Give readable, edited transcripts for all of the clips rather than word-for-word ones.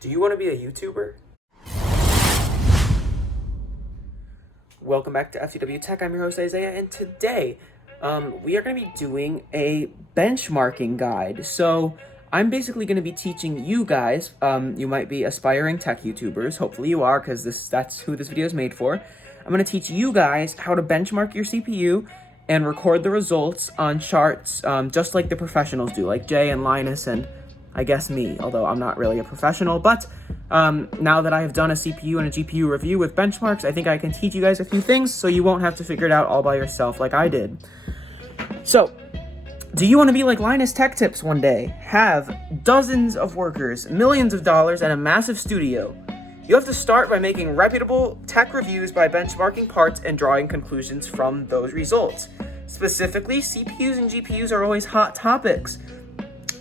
Do you want to be a YouTuber? Welcome back to FTW Tech. I'm your host Isaiah, and today we are going to be doing a benchmarking guide. So I'm basically going to be teaching you guys, you might be aspiring tech YouTubers, hopefully you are, because that's who this video is made for. I'm going to teach you guys how to benchmark your CPU and record the results on charts just like the professionals do, like Jay and Linus and I guess me, although I'm not really a professional. But now that I have done a CPU and a GPU review with benchmarks, I think I can teach you guys a few things so you won't have to figure it out all by yourself like I did. So, do you want to be like Linus Tech Tips one day? Have dozens of workers, millions of dollars, and a massive studio? You have to start by making reputable tech reviews by benchmarking parts and drawing conclusions from those results. Specifically, CPUs and GPUs are always hot topics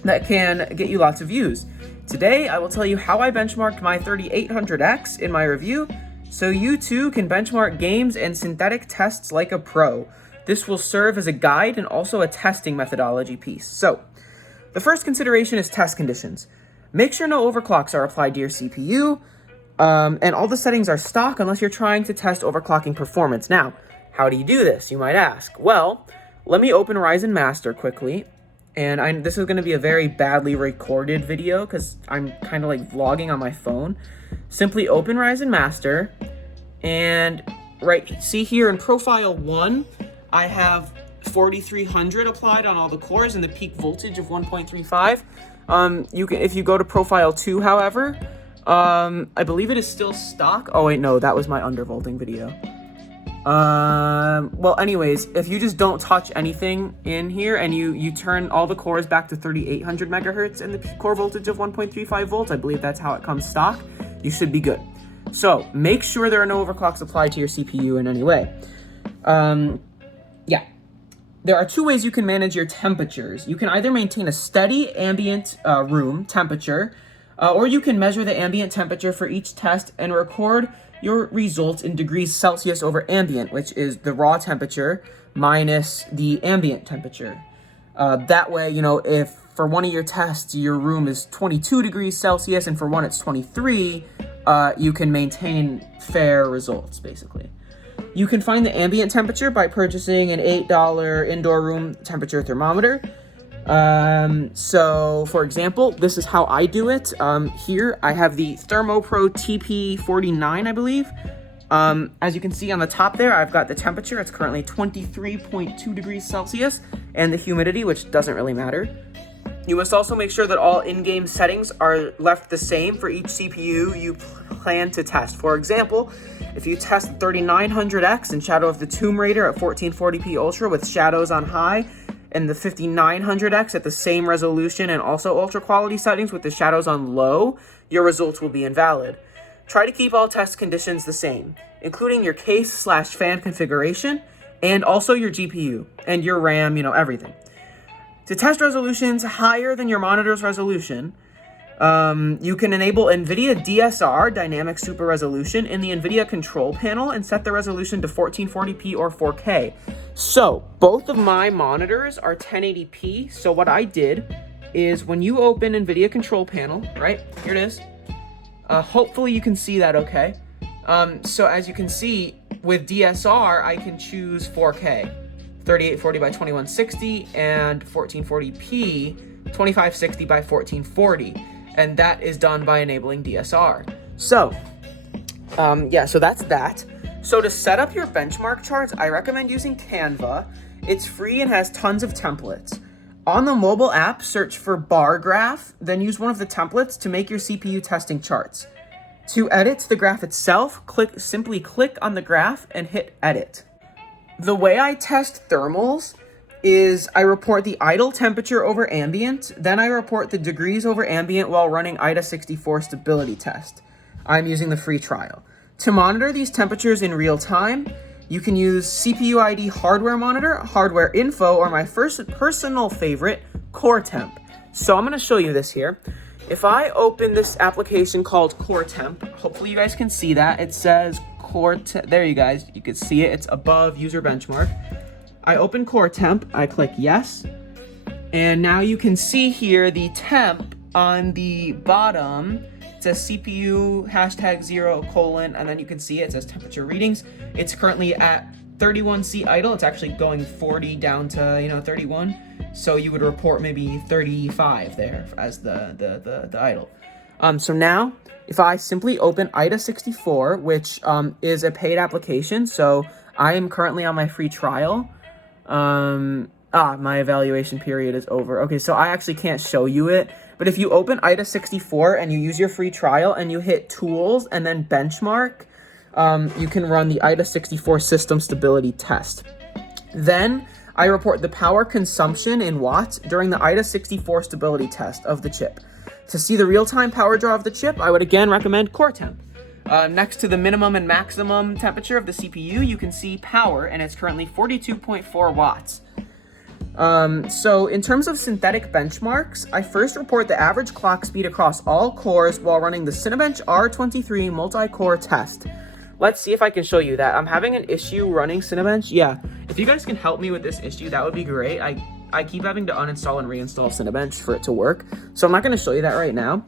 that can get you lots of views. Today, I will tell you how I benchmarked my 3800X in my review, so you too can benchmark games and synthetic tests like a pro. This will serve as a guide and also a testing methodology piece. So, the first consideration is test conditions. Make sure no overclocks are applied to your CPU, and all the settings are stock unless you're trying to test overclocking performance. Now, how do you do this, you might ask? Well, let me open Ryzen Master quickly. And this is going to be a very badly recorded video because I'm kind of like vlogging on my phone. Simply open Ryzen Master, and see here in Profile 1, I have 4300 applied on all the cores and the peak voltage of 1.35. If you go to Profile 2, however, I believe it is still stock. Oh wait, no, that was my undervolting video. Well, anyways, if you just don't touch anything in here and you turn all the cores back to 3800 megahertz and the core voltage of 1.35 volts, I believe that's how it comes stock, you should be good. So make sure there are no overclocks applied to your CPU in any way. There are two ways you can manage your temperatures. You can either maintain a steady ambient room temperature, or you can measure the ambient temperature for each test and record your results in degrees Celsius over ambient, which is the raw temperature minus the ambient temperature. That way, if for one of your tests your room is 22 degrees Celsius and for one it's 23, you can maintain fair results, basically. You can find the ambient temperature by purchasing an $8 indoor room temperature thermometer. So for example, this is how I do it. Here I have the ThermoPro TP49, I believe. As you can see on the top there, I've got the temperature. It's currently 23.2 degrees Celsius, and the humidity, which doesn't really matter. You must also make sure that all in-game settings are left the same for each CPU you plan to test. For example, if you test 3900X in Shadow of the Tomb Raider at 1440p Ultra with shadows on high, and the 5900X at the same resolution and also ultra quality settings with the shadows on low, your results will be invalid. Try to keep all test conditions the same, including your case/fan configuration and also your GPU and your RAM, everything. To test resolutions higher than your monitor's resolution, you can enable NVIDIA DSR, Dynamic Super Resolution, in the NVIDIA control panel and set the resolution to 1440p or 4K. So, both of my monitors are 1080p, so what I did is when you open NVIDIA control panel, right, here it is, hopefully you can see that okay. So as you can see, with DSR, I can choose 4K, 3840 by 2160, and 1440p, 2560 by 1440, and that is done by enabling DSR. So, so that's that. So to set up your benchmark charts, I recommend using Canva. It's free and has tons of templates. On the mobile app, search for bar graph, then use one of the templates to make your CPU testing charts. To edit the graph itself, simply click on the graph and hit edit. The way I test thermals is I report the idle temperature over ambient, then I report the degrees over ambient while running IDA64 stability test. I'm using the free trial. To monitor these temperatures in real time, you can use CPU ID Hardware Monitor, Hardware Info, or my first personal favorite, Core Temp. So I'm going to show you this here. If I open this application called Core Temp, hopefully you guys can see that. It says Core Temp. There you guys, you can see it. It's above user benchmark. I open Core Temp, I click yes, and now you can see here the temp on the bottom It says CPU #0:, and then you can see it says temperature readings. It's currently at 31C idle. It's actually going 40 down to 31. So you would report maybe 35 there as the idle. So now, if I simply open IDA64, which is a paid application, so I am currently on my free trial. My evaluation period is over. Okay, so I actually can't show you it, but if you open IDA64 and you use your free trial and you hit Tools and then Benchmark, you can run the IDA64 system stability test. Then I report the power consumption in watts during the IDA64 stability test of the chip. To see the real-time power draw of the chip, I would again recommend core temp. Next to the minimum and maximum temperature of the CPU, you can see power, and it's currently 42.4 watts. So in terms of synthetic benchmarks, I first report the average clock speed across all cores while running the Cinebench R23 multi-core test. Let's see if I can show you that. I'm having an issue running Cinebench. Yeah, if you guys can help me with this issue, that would be great. I keep having to uninstall and reinstall Cinebench for it to work, so I'm not going to show you that right now.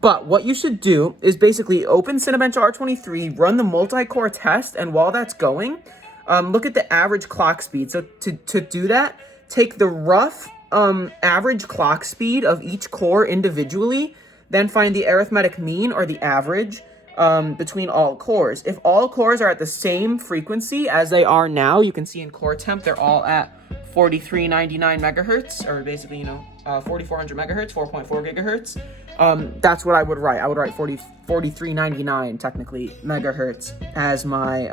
But what you should do is basically open Cinebench R23, run the multi-core test, and while that's going, look at the average clock speed. So to do that, take the rough average clock speed of each core individually, then find the arithmetic mean or the average between all cores. If all cores are at the same frequency as they are now, you can see in core temp, they're all at 4399 megahertz, or basically, 4400 megahertz, 4.4 gigahertz. That's what I would write. I would write 4399 technically megahertz as my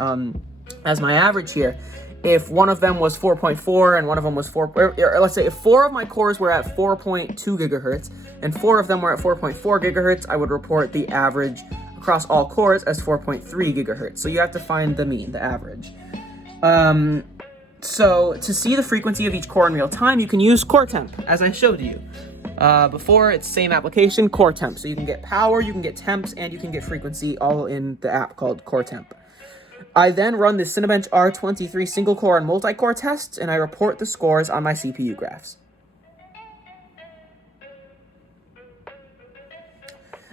average here. If one of them was 4.4 and one of them was or let's say if 4 of my cores were at 4.2 gigahertz and 4 of them were at 4.4 gigahertz, I would report the average across all cores as 4.3 gigahertz. So you have to find the mean, the average. So to see the frequency of each core in real time, you can use core temp, as I showed you before. It's same application, core temp. So you can get power, you can get temps, and you can get frequency all in the app called core temp. I then run the Cinebench R23 single core and multi-core tests, and I report the scores on my CPU graphs.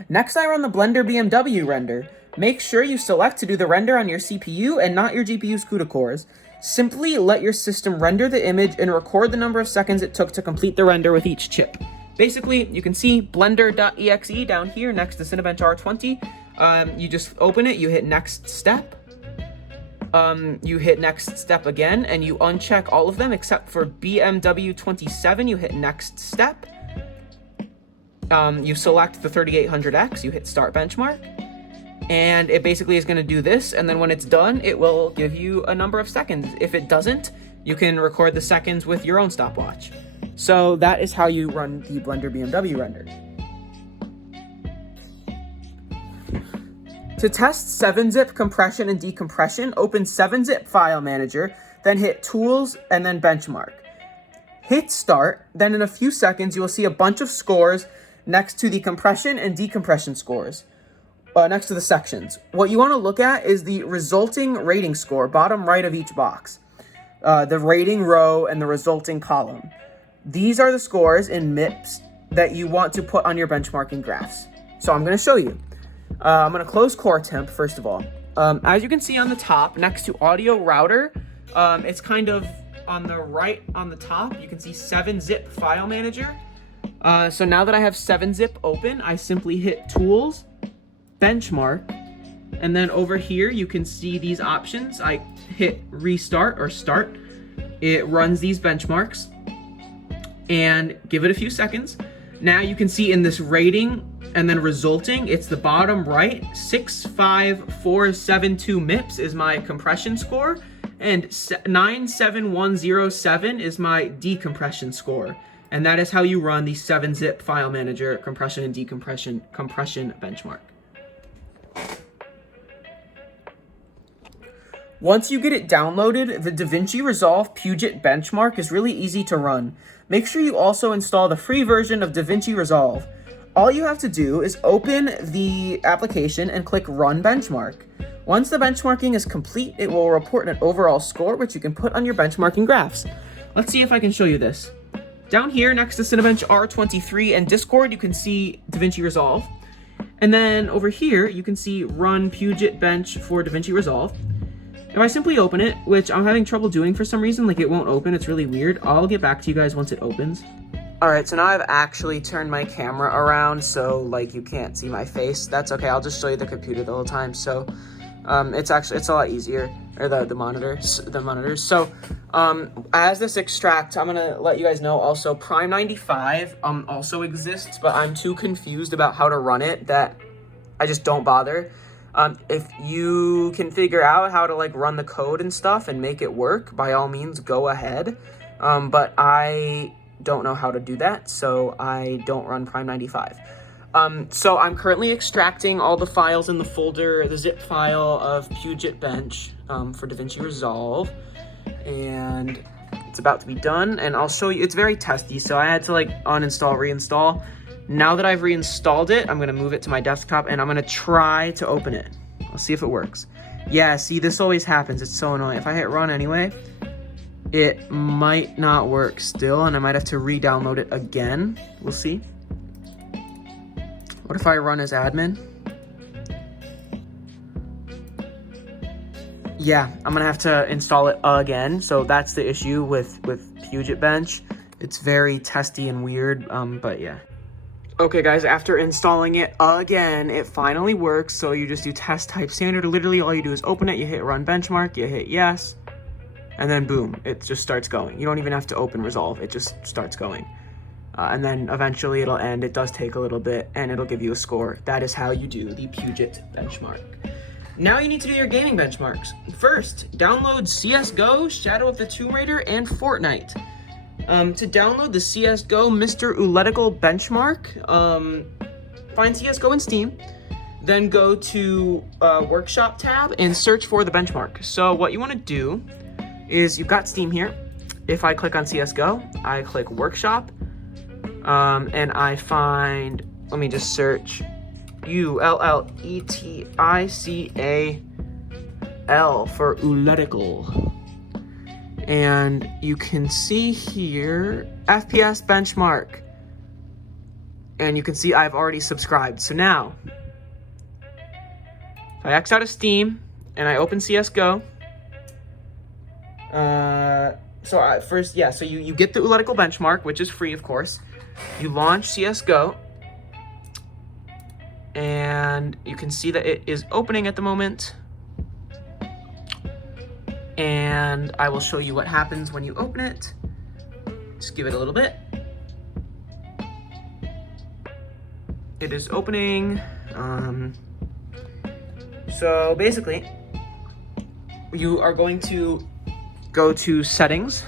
Next, I run the Blender BMW render. Make sure you select to do the render on your CPU and not your GPU's CUDA cores. Simply let your system render the image and record the number of seconds it took to complete the render with each chip. Basically, you can see blender.exe down here next to Cinebench R20. You just open it, you hit next step. You hit next step again, and you uncheck all of them except for BMW27. You hit next step. You select the 3800X, you hit start benchmark, and it basically is going to do this, and then when it's done, it will give you a number of seconds. If it doesn't, you can record the seconds with your own stopwatch. So that is how you run the Blender BMW render. To test 7-zip compression and decompression, open 7-zip file manager, then hit Tools and then Benchmark. Hit Start, then in a few seconds you will see a bunch of scores next to the compression and decompression scores, next to the sections. What you want to look at is the resulting rating score, bottom right of each box, the rating row and the resulting column. These are the scores in MIPS that you want to put on your benchmarking graphs. So I'm going to show you. I'm going to close core temp first of all. As you can see on the top, next to audio router, it's kind of on the right on the top. You can see 7-zip file manager. So now that I have 7-zip open, I simply hit Tools, Benchmark, and then over here you can see these options. I hit Restart or Start. It runs these benchmarks and give it a few seconds. Now you can see in this rating and then resulting, it's the bottom right, 65472 MIPS is my compression score, and 97107 is my decompression score. And that is how you run the 7-zip file manager compression and decompression benchmark. Once you get it downloaded, the DaVinci Resolve Puget benchmark is really easy to run. Make sure you also install the free version of DaVinci Resolve. All you have to do is open the application and click Run Benchmark. Once the benchmarking is complete, it will report an overall score which you can put on your benchmarking graphs. Let's see if I can show you this. Down here next to Cinebench R23 and Discord, you can see DaVinci Resolve. And then over here, you can see run Puget bench for DaVinci Resolve. If I simply open it, which I'm having trouble doing for some reason, like it won't open, it's really weird. I'll get back to you guys once it opens. All right, so now I've actually turned my camera around so like you can't see my face. That's okay, I'll just show you the computer the whole time. So it's a lot easier, or the monitors. So as this extracts, I'm gonna let you guys know also Prime 95 also exists, but I'm too confused about how to run it that I just don't bother. If you can figure out how to like run the code and stuff and make it work, by all means go ahead. But I don't know how to do that, so I don't run Prime 95. So I'm currently extracting all the files in the folder, the zip file of Puget Bench for DaVinci Resolve, and it's about to be done, and I'll show you. It's very testy, so I had to like uninstall, reinstall. Now that I've reinstalled it, I'm gonna move it to my desktop and I'm gonna try to open it. I'll see if it works. Yeah, see, this always happens. It's so annoying. If I hit run anyway, it might not work still, and I might have to re-download it again. We'll see. What if I run as admin? Yeah, I'm gonna have to install it again. So that's the issue with Puget Bench. It's very testy and weird, but yeah. Okay guys, after installing it again, it finally works. So you just do test type standard. Literally all you do is open it, you hit run benchmark, you hit yes, and then boom, it just starts going. You don't even have to open Resolve, it just starts going. And then eventually it'll end. It does take a little bit and it'll give you a score. That is how you do the Puget benchmark. Now you need to do your gaming benchmarks. First, download CSGO, Shadow of the Tomb Raider, and Fortnite. To download the CSGO Mr. Uletical benchmark, find CSGO in Steam, then go to Workshop tab and search for the benchmark. So what you want to do is, you've got Steam here. If I click on CSGO, I click Workshop, and I find, let me just search ULLETICAL for Uletical. And you can see here, FPS benchmark. And you can see I've already subscribed. So now, if I X out of Steam and I open CSGO, so you get the Uletical benchmark, which is free, of course. You launch CSGO, and you can see that it is opening at the moment. And I will show you what happens when you open it. Just give it a little bit. It is opening. So basically, you are going to go to settings,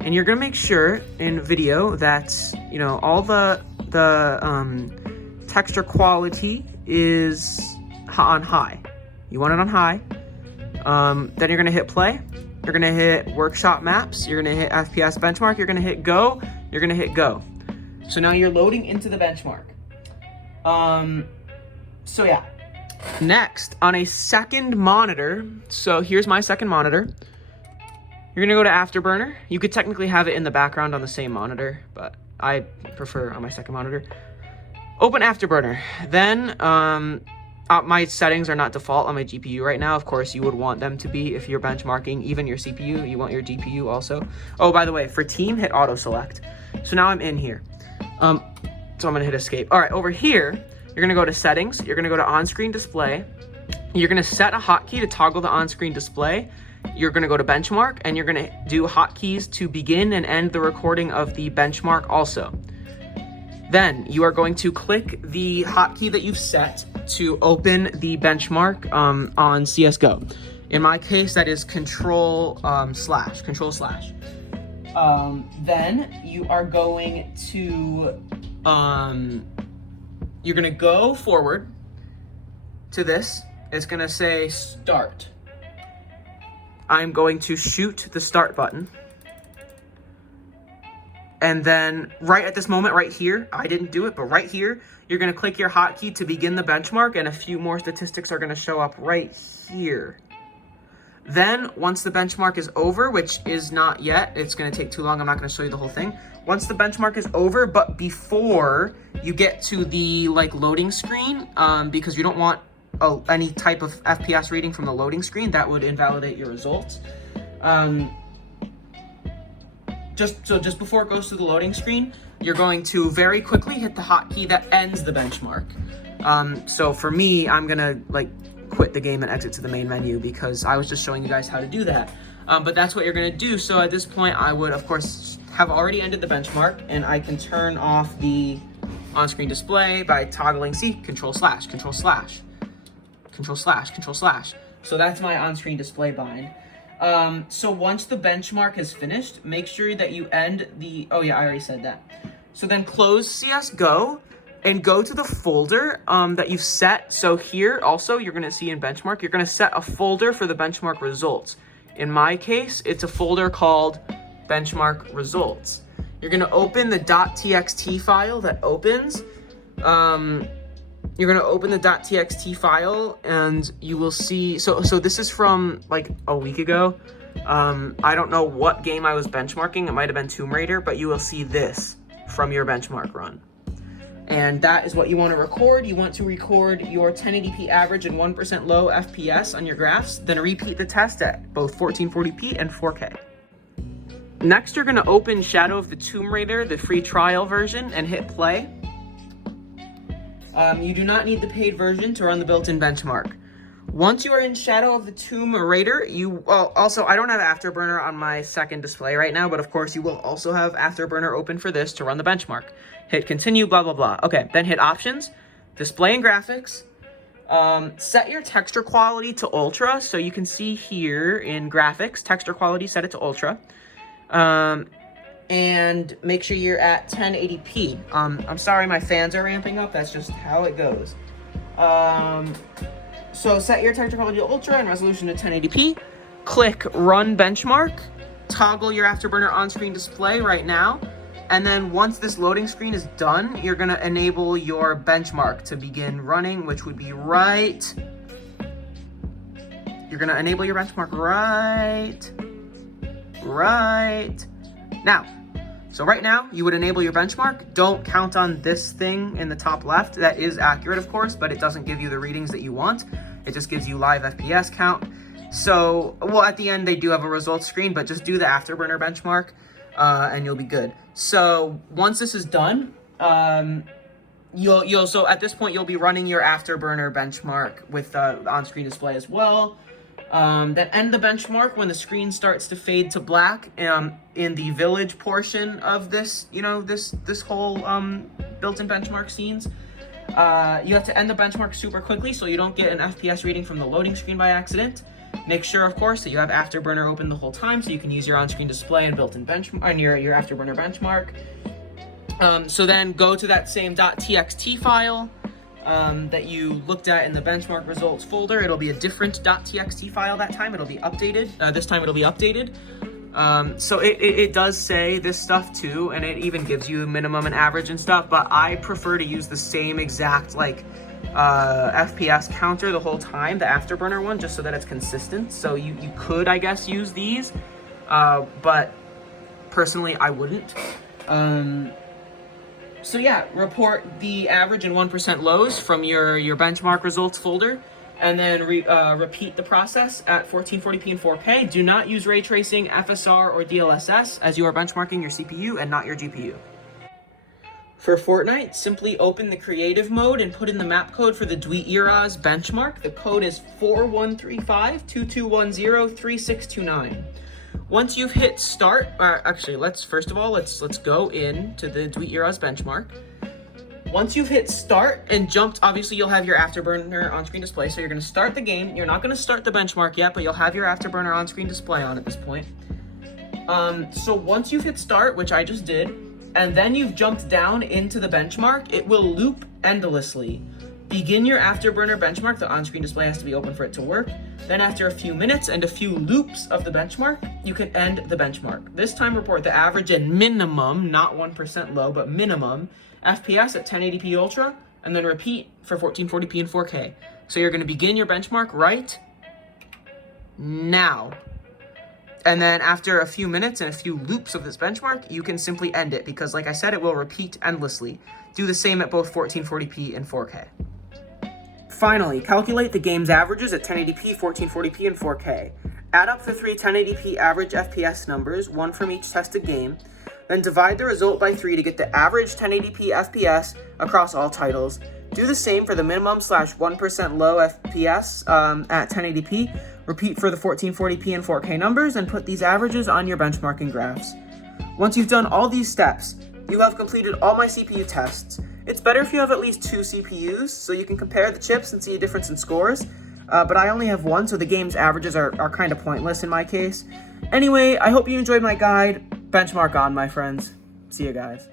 and you're gonna make sure in video that, you know, all the texture quality is on high. You want it on high. Then you're gonna hit play. You're gonna hit workshop maps. You're gonna hit FPS benchmark. You're gonna hit go. You're gonna hit go. So now you're loading into the benchmark. So yeah. Next, on a second monitor, so here's my second monitor. You're gonna go to Afterburner. You could technically have it in the background on the same monitor, but I prefer on my second monitor. Open Afterburner. Then, my settings are not default on my GPU right now. Of course, you would want them to be if you're benchmarking even your CPU. You want your GPU also. Oh, by the way, for team, hit auto select. So now I'm in here. So I'm gonna hit escape. All right, over here, you're gonna go to settings. You're gonna go to on-screen display. You're gonna set a hotkey to toggle the on-screen display. You're gonna go to benchmark, and you're gonna do hotkeys to begin and end the recording of the benchmark also. Then you are going to click the hotkey that you've set to open the benchmark on CSGO. In my case, that is control slash. Then you are going to, you're gonna go forward to this. It's gonna say start. I'm going to shoot the start button. And then right at this moment right here, I didn't do it, but right here, you're gonna click your hotkey to begin the benchmark, and a few more statistics are gonna show up right here. Then once the benchmark is over, which is not yet, it's going to take too long, I'm not going to show you the whole thing. Once the benchmark is over, but before you get to the like loading screen, because you don't want any type of FPS reading from the loading screen, that would invalidate your results. Just before it goes to the loading screen, you're going to very quickly hit the hotkey that ends the benchmark. So for me, I'm gonna like quit the game and exit to the main menu because I was just showing you guys how to do that. But that's what you're gonna do. So at this point, I would of course have already ended the benchmark, and I can turn off the on-screen display by toggling, see, Control slash, Control slash, Control slash, Control slash. So that's my on-screen display bind. So once the benchmark is finished, make sure that you end the, oh yeah, I already said that. So then close CSGO and go to the folder that you've set. So here also, you're gonna see in benchmark, you're gonna set a folder for the benchmark results. In my case, it's a folder called benchmark results. You're gonna open the .txt file that opens. You're gonna open the .txt file and you will see, so this is from like a week ago. I don't know what game I was benchmarking. It might've been Tomb Raider, but you will see this from your benchmark run. And that is what you wanna record. You want to record your 1080p average and 1% low FPS on your graphs, then repeat the test at both 1440p and 4K. Next, you're gonna open Shadow of the Tomb Raider, the free trial version, and hit play. You do not need the paid version to run the built-in benchmark. Once you are in Shadow of the Tomb Raider, also, I don't have Afterburner on my second display right now, but of course you will also have Afterburner open for this to run the benchmark. Hit continue, blah, blah, blah. Okay, then hit options, display and graphics. Set your texture quality to ultra. So you can see here in graphics, texture quality, set it to ultra. And make sure you're at 1080p. I'm sorry, my fans are ramping up. That's just how it goes. So set your texture quality to ultra and resolution to 1080p. Click run benchmark. Toggle your Afterburner on-screen display right now. And then once this loading screen is done, you're gonna enable your benchmark to begin running, which would be right. You're gonna enable your benchmark right now. So right now, you would enable your benchmark. Don't count on this thing in the top left. That is accurate, of course, but it doesn't give you the readings that you want. It just gives you live FPS count. So, well, at the end, they do have a results screen, but just do the Afterburner benchmark, and you'll be good. So once this is done, so at this point, you'll be running your Afterburner benchmark with on-screen display as well. Then end the benchmark when the screen starts to fade to black in the village portion of this, this whole built-in benchmark scenes. You have to end the benchmark super quickly so you don't get an FPS reading from the loading screen by accident. Make sure, of course, that you have Afterburner open the whole time so you can use your on-screen display and built-in benchmark and your Afterburner benchmark. So then go to that same .txt file that you looked at in the benchmark results folder. It'll be a different .txt file that time. It'll be updated. This time it'll be updated. So it does say this stuff too, and it even gives you minimum and average and stuff, but I prefer to use the same exact FPS counter the whole time, the Afterburner one, just so that it's consistent. So you could, I guess, use these, but personally I wouldn't. So yeah, report the average and 1% lows from your benchmark results folder, and then repeat the process at 1440p and 4K. Do not use ray tracing, FSR, or DLSS, as you are benchmarking your CPU and not your GPU. For Fortnite, simply open the creative mode and put in the map code for the DaVinci benchmark. The code is 4135-2210-3629. Once you've hit start, actually, let's go into the DaVinci benchmark. Once you've hit start and jumped, obviously you'll have your Afterburner on-screen display. So you're gonna start the game. You're not gonna start the benchmark yet, but you'll have your Afterburner on-screen display on at this point. So once you've hit start, which I just did, and then you've jumped down into the benchmark, it will loop endlessly. Begin your Afterburner benchmark. The on-screen display has to be open for it to work. Then after a few minutes and a few loops of the benchmark, you can end the benchmark. This time report the average and minimum, not 1% low, but minimum, FPS at 1080p Ultra, and then repeat for 1440p and 4K. So you're gonna begin your benchmark right now. And then after a few minutes and a few loops of this benchmark, you can simply end it because, like I said, it will repeat endlessly. Do the same at both 1440p and 4K. Finally, calculate the game's averages at 1080p, 1440p, and 4K. Add up the three 1080p average FPS numbers, one from each tested game, then divide the result by 3 to get the average 1080p FPS across all titles. Do the same for the minimum/1% low FPS at 1080p. Repeat for the 1440p and 4K numbers and put these averages on your benchmarking graphs. Once you've done all these steps, you have completed all my CPU tests. It's better if you have at least 2 CPUs so you can compare the chips and see a difference in scores, but I only have one, so the game's averages are kind of pointless in my case. Anyway, I hope you enjoyed my guide. Benchmark on, my friends. See you guys.